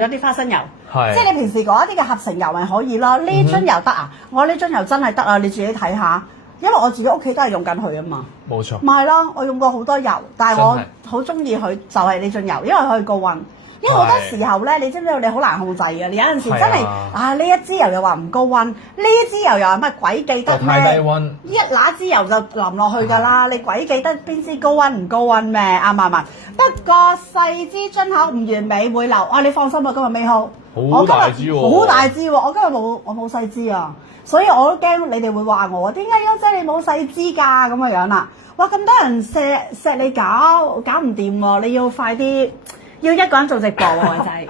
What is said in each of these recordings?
一啲花生油，係即係你平時嗰一啲嘅合成油咪可以咯。呢樽油得啊，我呢樽油真係得啊，你自己睇下。因為我自己屋企都係用緊佢啊嘛。冇錯。咪係咯，我用過好多油，但係我真係好中意佢就係呢樽油，因為佢高溫。因為好多時候咧，你知唔知道你好難控制嘅？你有陣時真係呢一支油又話唔高溫，呢支油又話乜鬼記得咩？太低溫，一揦支油就淋落去㗎啦，你鬼記得邊支高溫唔高溫咩？啱唔啱？不過細支樽口唔完美會漏，你放心啊，今日未好。好大支喎！好大支喎！我今日冇細支啊，所以我都驚你哋會話我點解優姐你冇細支㗎咁嘅樣啦？哇！咁多人錫你搞唔掂喎，你要快啲。要一個人做直播喎，偉仔。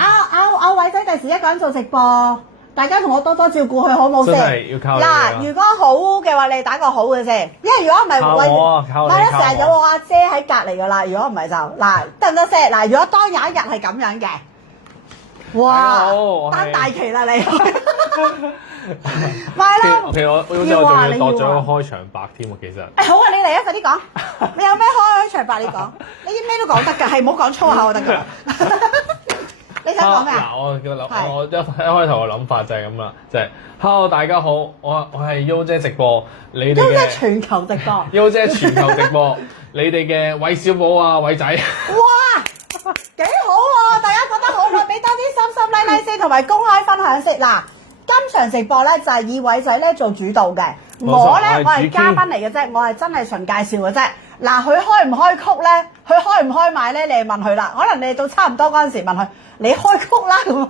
偉仔第時一個人做直播，大家同我多多照顧佢好冇先。真係要靠你啊！嗱，如果好嘅話，你打個好嘅先。因為如果唔係，靠你成日有我阿姐喺隔離㗎啦。如果唔係就得唔得先？嗱，如果當有一日係咁樣嘅，哇，擔大旗啦你。咪咯，其實我好似我仲要度咗個開場白添喎，其實。好啊，你嚟啊，快啲講！你有咩開場白你講，你咩都講得㗎，係唔好講粗口就得㗎。你想講咩啊？嗱，我一開頭嘅諗法就係咁啦，就係 Hello 大家好，我係優姐直播，你哋嘅優姐全球直播，優姐全球直播，你哋嘅韋小寶啊，韋仔。哇，幾好喎！大家覺得好唔好？俾多啲心心 like 先，同埋公開分享先嗱。今場直播咧就係以偉仔咧做主導嘅，我係嘉賓嚟嘅啫，我係真係純介紹嘅啫。嗱，佢開唔開曲咧？佢開唔開賣咧？你問佢啦。可能你到差唔多嗰陣時問佢，你開曲啦咁。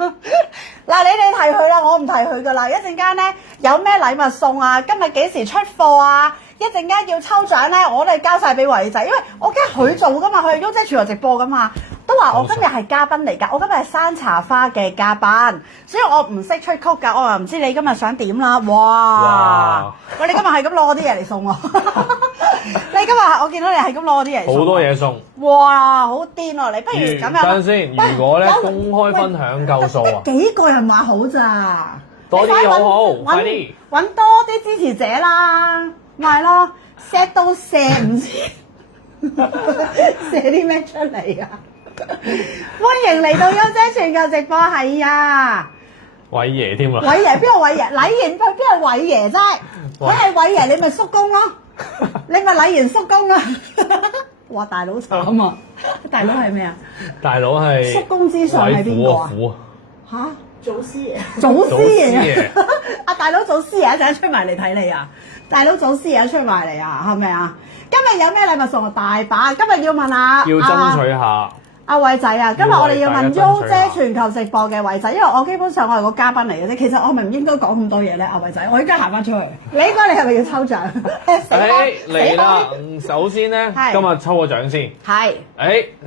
嗱，你哋提佢啦，我唔提佢噶啦。一陣間咧有咩禮物送啊？今日幾時出貨啊？一陣間要抽獎咧，我哋交晒俾偉仔，因為我驚佢做噶嘛，佢係優姐全球直播噶嘛。都話我今日係嘉賓嚟㗎，我今日係山茶花嘅嘉賓，所以我唔識出曲㗎，我又唔知你今日想點啦。哇！喂，你今日係咁攞我啲嘢嚟送喎？你今日我見到你係咁攞我啲嘢嚟送，好多嘢送。哇！好癲喎！你不如咁樣。等陣先，如果咧公開分享夠數啊，幾個人話好咋？多啲好好，快啲揾多啲支持者啦，咪係咯，錫到射唔知射啲咩出嚟啊！歡迎嚟到優姐全球直播，係啊，偉爺添啊！偉爺邊個偉爺？禮賢佢邊係偉爺啫？佢係偉爺，你咪叔公咯，你咪禮賢叔公啊！哇，大佬慘啊！大佬係咩啊？大佬係叔公之上係邊個啊？嚇，祖師爺，祖師爺啊！阿大佬祖師爺一陣出埋嚟睇你啊！大佬祖師爺出埋嚟啊，係咪啊？今日有咩禮物送？大把，今日要問下，要爭取下。阿偉仔啊，今日我哋要問優姐全球直播嘅偉仔，因為我基本上我係個嘉賓嚟嘅啫。其實我咪唔應該講咁多嘢咧，阿偉仔，我依家行翻出去。你應該你係咪要抽獎？嚟啦！首先咧，今日抽個獎先。係。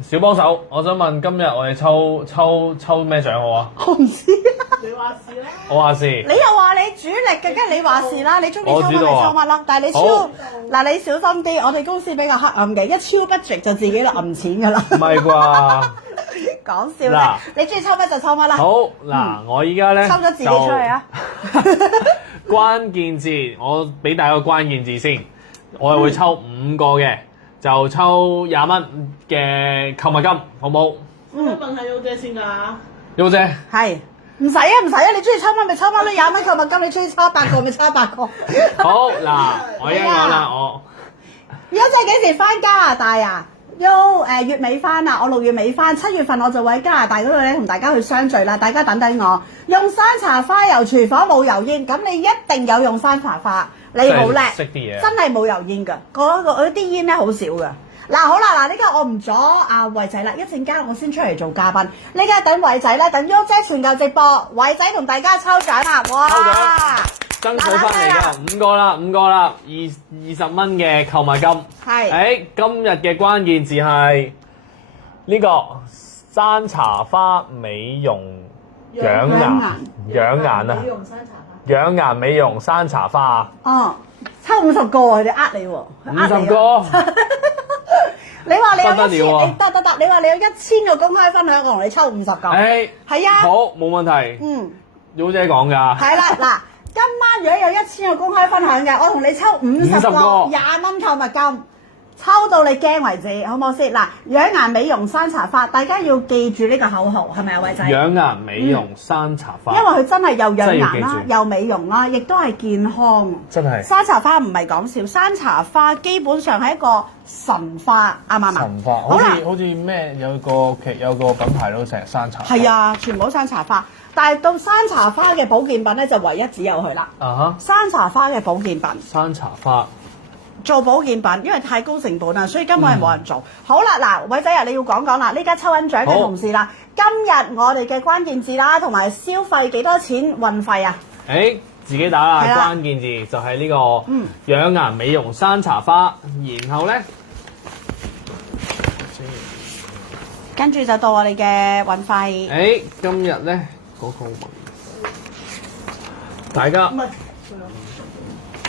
小幫手，我想問今日我哋抽咩獎好啊？我唔知啊。你話事啦。我話事。你又話你主力嘅，梗係你話事啦。你中意抽乜咪抽乜啦。但係你嗱你小心啲，我哋公司比較黑暗嘅，一超 budget 就自己落揞錢㗎啦。唔係啩？講笑啫，你中意抽乜就抽乜啦。好嗱，我依家咧抽咗自己出去啊！關鍵字，我俾大家個關鍵字先，我係會抽5個嘅，就抽20蚊嘅購物金，好冇？問下優姐先㗎。優姐係唔使啊，你中意抽乜咪抽乜啦，20蚊購物金，你中意抽8個咪抽8個。好嗱，我一講啦，我優姐幾時翻加拿大啊？月尾翻啊，我6月尾翻，7月份我就會喺加拿大嗰度咧同大家去相聚啦。大家等等我，用山茶花油廚房冇油煙，咁你一定有用山茶花，你好叻，識啲嘢，真係冇油煙㗎，嗰啲煙咧好少㗎。嗱好啦，呢個我唔阻阿偉仔啦，一陣間我先出嚟做嘉賓，呢家等偉仔咧，等優姐全球直播，偉仔同大家抽獎啦，哇！爭取翻嚟㗎，5個啦，20蚊嘅購物金。係。今日嘅關鍵字係呢個山茶花美容養顏啊！美容山茶花。養顏美容山茶花。哦，抽50個喎，佢哋呃你喎。50個。你話你有得，你話你有1000個公開分享，我同你抽50個。係啊。好，冇問題。優姐講㗎。係啦，嗱。今晚如果有1000個公開分享嘅，我同你抽50個20蚊購物金，抽到你驚為止，好唔好先？嗱，養顏美容山茶花，大家要記住呢個口號，係咪啊，偉仔？養顏美容山茶花，因為佢真係又養顏啦，真係要記住又美容啦，亦都係健康。真係山茶花唔係講笑，山茶花基本上係一個神花，啱唔啱啊？神花，好啦好似咩有個品牌都成日山茶花。係啊，全部都山茶花，但係到山茶花嘅保健品咧，就唯一只有佢啦。啊哈，山茶花嘅保健品。山茶花。做保健品，因為太高成本啦，所以根本係冇人做。好啦，嗱，偉仔啊，你要講講啦，呢家抽緊獎嘅同事啦，今日我哋嘅關鍵字啦，同埋消費幾多錢運費啊？自己打啦，係啦關鍵字就係呢個養顏美容山茶花，然後咧，跟住就到我哋嘅運費。今日咧嗰個大家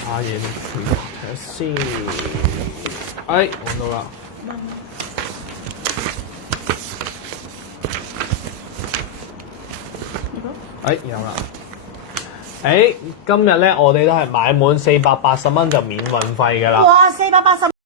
阿爺睇下先，揾到啦。有啦。今日咧我哋都係買滿480蚊就免運費㗎啦。哇，480